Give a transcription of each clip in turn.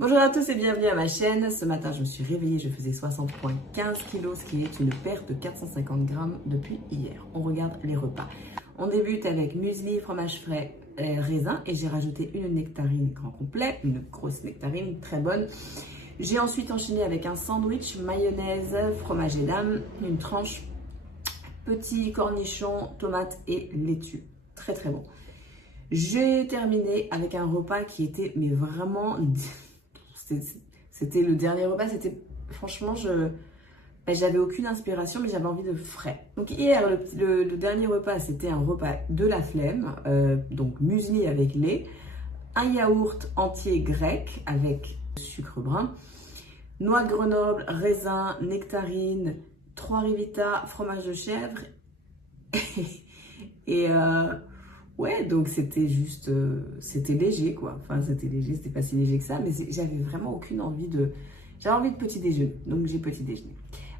Bonjour à tous et bienvenue à ma chaîne. Ce matin, je me suis réveillée, je faisais 60,15 kg, ce qui est une perte de 450 grammes depuis hier. On regarde les repas. On débute avec muesli, fromage frais, raisin et j'ai rajouté une nectarine grand complet, une grosse nectarine très bonne. J'ai ensuite enchaîné avec un sandwich, mayonnaise, fromage edam, une tranche, petits cornichons, tomates et laitue. Très très bon. J'ai terminé avec un repas qui était mais vraiment... C'était le dernier repas, c'était franchement, j'avais aucune inspiration, mais j'avais envie de frais. Donc hier, le dernier repas, c'était un repas de la flemme, donc muesli avec lait, un yaourt entier grec avec sucre brun, noix de Grenoble, raisin, nectarine, 3 Rivita, fromage de chèvre et ouais, donc c'était juste, c'était léger quoi. Enfin, c'était léger, c'était pas si léger que ça, mais j'avais vraiment aucune envie de... J'avais envie de petit déjeuner, donc j'ai petit déjeuner.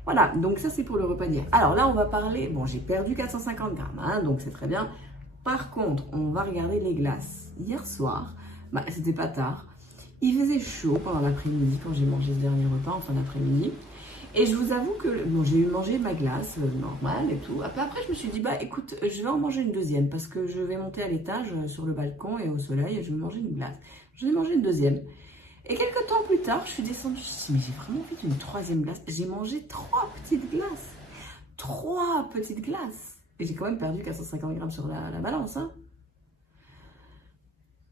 Voilà, donc ça c'est pour le repas d'hier. Alors là, on va parler... Bon, j'ai perdu 450 grammes, hein, donc c'est très bien. Par contre, on va regarder les glaces. Hier soir, bah, c'était pas tard. Il faisait chaud pendant l'après-midi quand j'ai mangé ce dernier repas, en fin d'après-midi. Et je vous avoue que bon, j'ai eu mangé ma glace normale et tout. Après, je me suis dit, bah écoute, je vais en manger une deuxième parce que je vais monter à l'étage sur le balcon et au soleil, je vais manger une glace. Je vais manger une deuxième. Et quelques temps plus tard, je suis descendue, je me suis dit, mais j'ai vraiment envie d'une troisième glace. J'ai mangé 3 petites glaces. 3 petites glaces. Et j'ai quand même perdu 450 grammes sur la balance. Hein.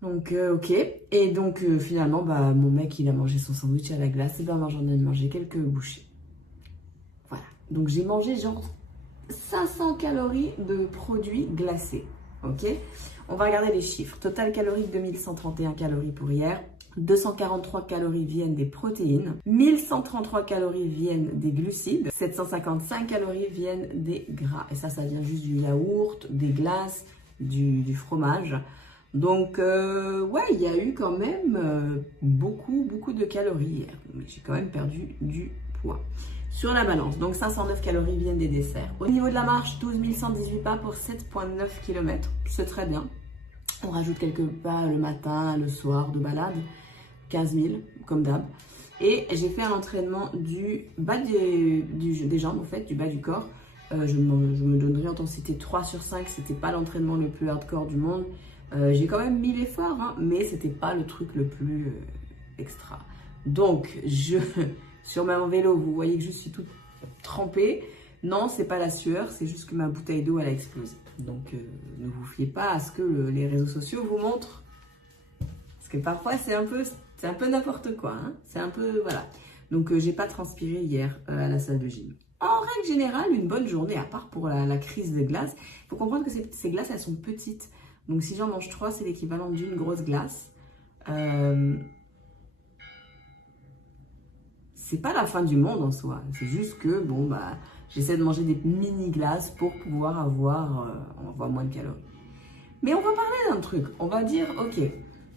Donc, ok. Et donc, finalement, bah, mon mec, il a mangé son sandwich à la glace. Et ben, moi, j'en ai mangé quelques bouchées. Voilà. Donc, j'ai mangé genre 500 calories de produits glacés. Ok. On va regarder les chiffres. Total calorique, 2131 calories pour hier. 243 calories viennent des protéines. 1133 calories viennent des glucides. 755 calories viennent des gras. Et ça vient juste du yaourt, des glaces, du fromage. Donc, ouais, il y a eu quand même beaucoup de calories hier. Mais j'ai quand même perdu du poids. Sur la balance, donc 509 calories viennent des desserts. Au niveau de la marche, 12 118 pas pour 7,9 km. C'est très bien. On rajoute quelques pas le matin, le soir, de balade. 15 000, comme d'hab. Et j'ai fait un entraînement du bas des jambes, en fait, du bas du corps. Je me donnerai intensité 3 sur 5. C'était pas l'entraînement le plus hardcore du monde. J'ai quand même mis l'effort, hein, mais c'était pas le truc le plus extra. Donc, sur mon vélo, vous voyez que je suis toute trempée. Non, c'est pas la sueur, c'est juste que ma bouteille d'eau, elle a explosé. Donc, ne vous fiez pas à ce que les réseaux sociaux vous montrent. Parce que parfois, c'est un peu n'importe quoi. Hein. C'est un peu, voilà. Donc, j'ai pas transpiré hier à la salle de gym. En règle générale, une bonne journée, à part pour la crise de glace. Il faut comprendre que ces glaces, elles sont petites. Donc, si j'en mange 3, c'est l'équivalent d'une grosse glace. C'est pas la fin du monde en soi. C'est juste que, bon, bah, j'essaie de manger des mini glaces pour pouvoir avoir moins de calories. Mais on va parler d'un truc. On va dire, ok,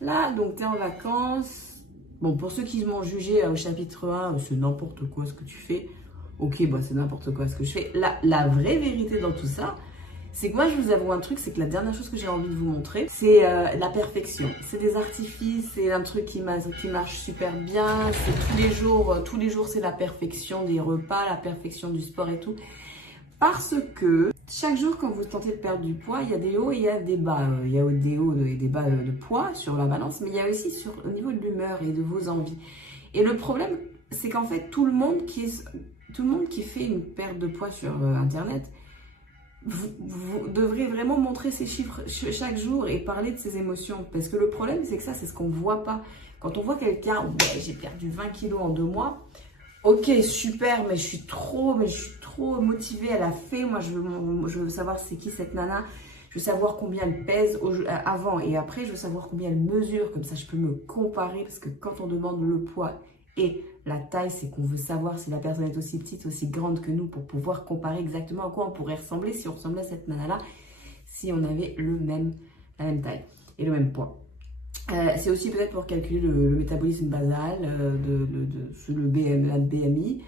là, donc, tu es en vacances. Bon, pour ceux qui m'ont jugé au chapitre 1, c'est n'importe quoi ce que tu fais. Ok, bah, c'est n'importe quoi ce que je fais. La vraie vérité dans tout ça, c'est que moi, je vous avoue un truc, c'est que la dernière chose que j'ai envie de vous montrer, c'est la perfection. C'est des artifices, c'est un truc qui marche super bien. C'est tous les jours, c'est la perfection des repas, la perfection du sport et tout. Parce que chaque jour, quand vous tentez de perdre du poids, il y a des hauts et il y a des bas. Il y a des hauts et des bas de poids sur la balance, mais il y a aussi au niveau de l'humeur et de vos envies. Et le problème, c'est qu'en fait, tout le monde qui fait une perte de poids sur Internet, vous devrez vraiment montrer ces chiffres chaque jour et parler de ses émotions. Parce que le problème, c'est que ça, c'est ce qu'on ne voit pas. Quand on voit quelqu'un, ouais, j'ai perdu 20 kilos en 2 mois, ok, super, mais je suis trop motivée, elle a fait. Moi, je veux savoir c'est qui cette nana. Je veux savoir combien elle pèse avant et après. Je veux savoir combien elle mesure. Comme ça, je peux me comparer. Parce que quand on demande le poids et la taille, c'est qu'on veut savoir si la personne est aussi petite, aussi grande que nous pour pouvoir comparer exactement à quoi on pourrait ressembler si on ressemblait à cette nana-là, si on avait la même taille et le même poids. C'est aussi peut-être pour calculer le métabolisme basal, la BMI.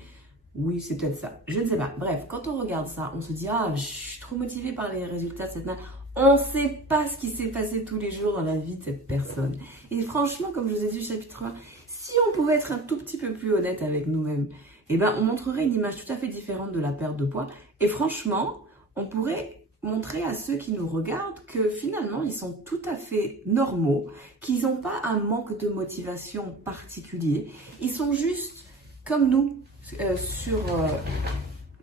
Oui, c'est peut-être ça. Je ne sais pas. Bref, quand on regarde ça, on se dit « Ah, je suis trop motivée par les résultats de cette nana. » On ne sait pas ce qui s'est passé tous les jours dans la vie de cette personne. Et franchement, comme je vous ai dit au chapitre 1, si on pouvait être un tout petit peu plus honnête avec nous-mêmes, eh ben, on montrerait une image tout à fait différente de la perte de poids. Et franchement, on pourrait montrer à ceux qui nous regardent que finalement, ils sont tout à fait normaux, qu'ils n'ont pas un manque de motivation particulier. Ils sont juste comme nous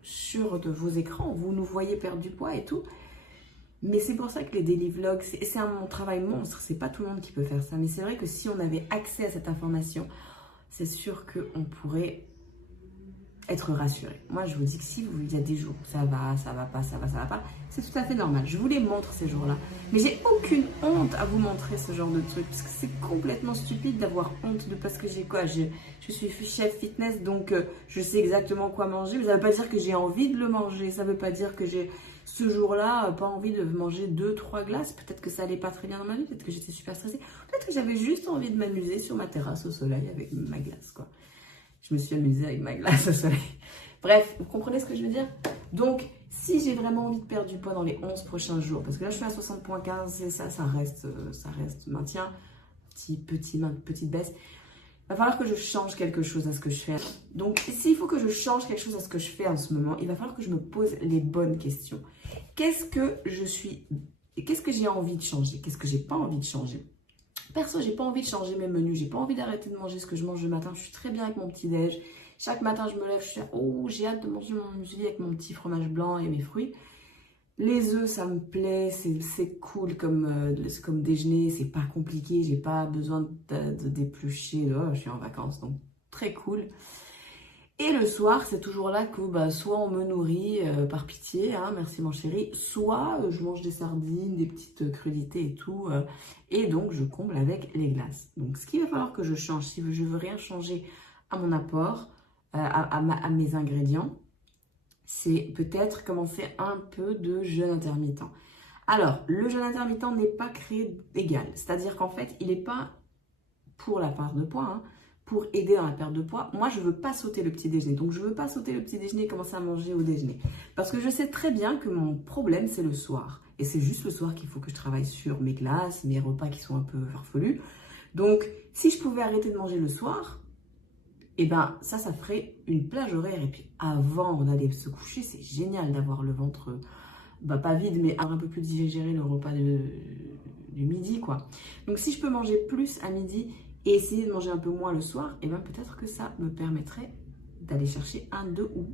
sur de vos écrans. Vous nous voyez perdre du poids et tout. Mais c'est pour ça que les daily vlogs, c'est un travail monstre. C'est pas tout le monde qui peut faire ça. Mais c'est vrai que si on avait accès à cette information, c'est sûr qu'on pourrait être rassuré. Moi, je vous dis que si il y a des jours où ça va pas, ça va pas, c'est tout à fait normal. Je vous les montre ces jours-là. Mais j'ai aucune honte à vous montrer ce genre de truc, parce que c'est complètement stupide d'avoir honte de parce que j'ai quoi. Je suis chef fitness, donc je sais exactement quoi manger. Mais ça veut pas dire que j'ai envie de le manger. Ça veut pas dire que j'ai ce jour-là pas envie de manger 2-3 glaces. Peut-être que ça allait pas très bien dans ma vie. Peut-être que j'étais super stressée. Peut-être que j'avais juste envie de m'amuser sur ma terrasse au soleil avec ma glace, quoi. Je me suis amusée avec ma glace au soleil. Bref, vous comprenez ce que je veux dire? Donc, si j'ai vraiment envie de perdre du poids dans les 11 prochains jours, parce que là, je suis à 60,15 et ça reste maintien, petite baisse, il va falloir que je change quelque chose à ce que je fais. Donc, s'il faut que je change quelque chose à ce que je fais en ce moment, il va falloir que je me pose les bonnes questions. Qu'est-ce que j'ai envie de changer? Qu'est-ce que j'ai pas envie de changer? Perso, j'ai pas envie de changer mes menus, j'ai pas envie d'arrêter de manger ce que je mange le matin. Je suis très bien avec mon petit déj. Chaque matin, je me lève, je suis j'ai hâte de manger mon muesli avec mon petit fromage blanc et mes fruits. Les œufs, ça me plaît, c'est cool comme déjeuner, c'est pas compliqué, j'ai pas besoin de d'éplucher. Oh, je suis en vacances, donc très cool. Et le soir, c'est toujours là que soit on me nourrit par pitié, hein, merci mon chéri, soit je mange des sardines, des petites crudités et tout, et donc je comble avec les glaces. Donc ce qu'il va falloir que je change, si je veux rien changer à mon apport, à mes ingrédients, c'est peut-être commencer un peu de jeûne intermittent. Alors, le jeûne intermittent n'est pas créé égal, c'est-à-dire qu'en fait, il n'est pas pour la perte de poids, hein, pour aider dans la perte de poids. Moi, je ne veux pas sauter le petit déjeuner. Donc, je ne veux pas sauter le petit déjeuner et commencer à manger au déjeuner. Parce que je sais très bien que mon problème, c'est le soir. Et c'est juste le soir qu'il faut que je travaille sur mes glaces, mes repas qui sont un peu farfelus. Donc, si je pouvais arrêter de manger le soir, eh ben, ça ferait une plage horaire. Et puis, avant d'aller se coucher, c'est génial d'avoir le ventre, pas vide, mais un peu plus digéré le repas du midi, quoi. Donc, si je peux manger plus à midi et essayer de manger un peu moins le soir, et bien peut-être que ça me permettrait d'aller chercher 1, 2 ou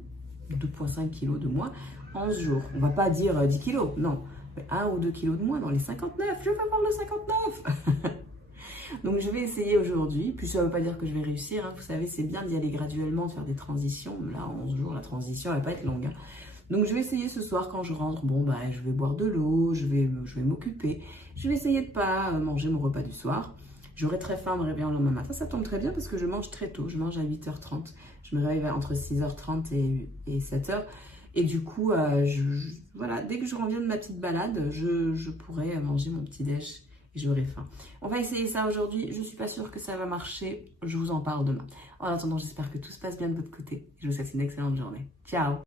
2,5 kg de moins en 11 jours. On ne va pas dire 10 kg, non. Mais 1 ou 2 kg de moins dans les 59. Je vais avoir le 59. Donc je vais essayer aujourd'hui. Puis ça ne veut pas dire que je vais réussir, hein. Vous savez, c'est bien d'y aller graduellement, de faire des transitions. Là, en 11 jours, la transition, elle ne va pas être longue, hein. Donc je vais essayer ce soir quand je rentre. Bon, je vais boire de l'eau, je vais m'occuper. Je vais essayer de ne pas manger mon repas du soir. J'aurai très faim en me réveillant le lendemain matin. Ça tombe très bien parce que je mange très tôt. Je mange à 8h30. Je me réveille entre 6h30 et 7h. Et du coup, voilà, dès que je reviens de ma petite balade, je pourrai manger mon petit déj et j'aurai faim. On va essayer ça aujourd'hui. Je ne suis pas sûre que ça va marcher. Je vous en parle demain. En attendant, j'espère que tout se passe bien de votre côté. Je vous souhaite une excellente journée. Ciao!